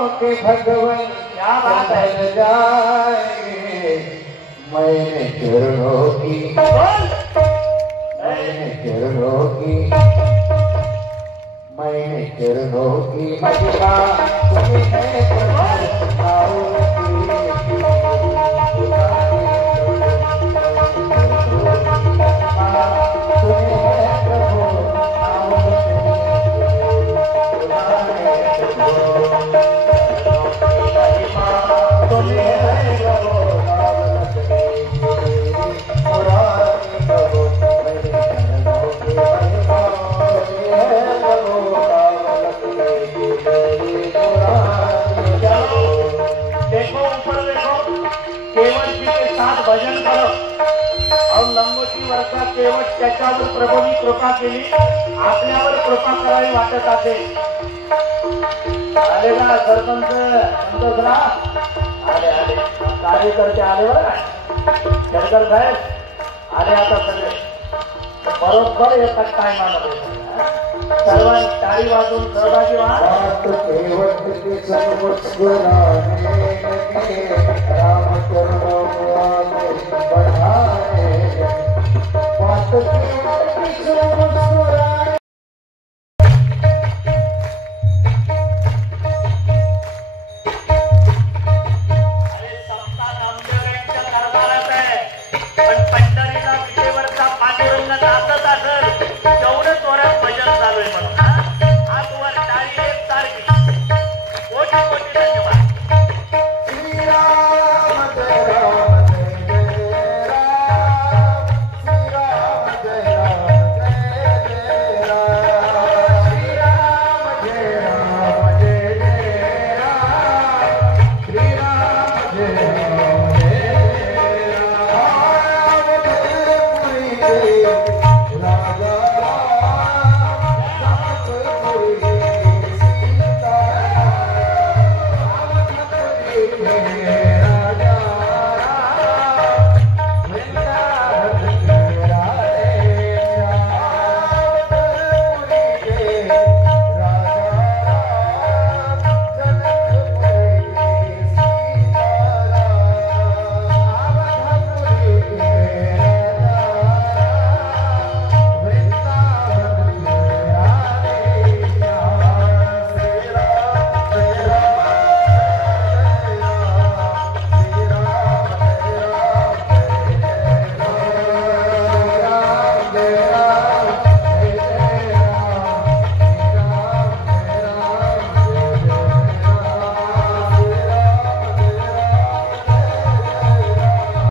के भगवान क्या बात है जाएंगे मैंने चरणों की मैंने चरणों की महिमा भजन करो और लंगोटी वर्षा केवळ त्याच्यावर प्रभूंनी कृपा केली आपल्यावर कृपा करावी वाटत असेल आले का सरपंच संतोषराव आले आले कार्यकर्ते आले बरं शेरकर साहेब आले आता सगळे बरोबर येतात काय मानत सर्वांनी टाळी वाजून सहभागी व्हा